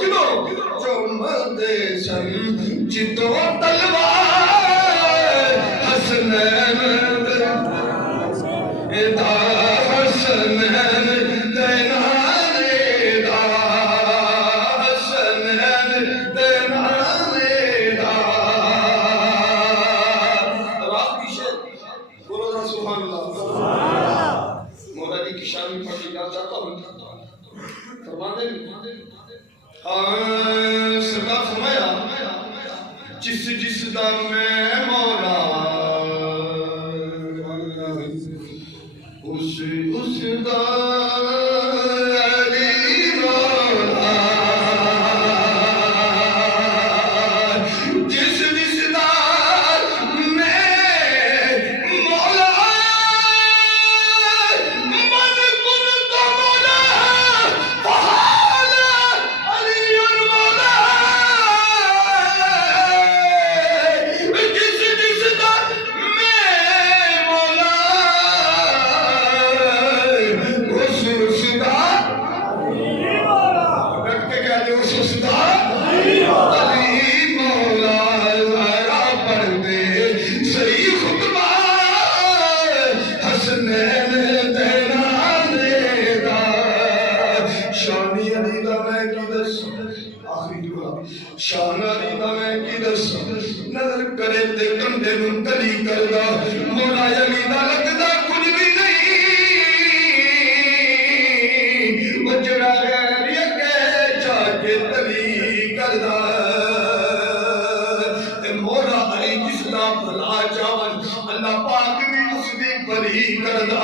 जो मदे सन जितो तलवार हसनैन दा हसनैन देनाने दा हसनैन देनाने दा रात की शेर बोलो ना सुभान अल्लाह मौला जी की शान में पढ़ी जाता हूँ फरमाते सदा फरमाया जिस जिस दा मैं मौला उस दा अली मौला जिस जिस दा मैं मौला मन कुल तो मौला फहाल अली मौला जिस जिस दा मैं मौला उस दा रख के कहते उस दा अली मौला जरा पढ़ दे सही खुतबा हसनैन देनाने दा शानी अली दा मैं की दस आखिरी दुआ शान अली दा मैं की दस नजर करे ते कंधे नूं कली करदा मौला अली दा लगदा कुछ भी नहीं वो जड़ा गैर अगे जाके तली करदा ते मौला अली जिसदा भला चावन अल्लाह पाक भी उसदी बरी करदा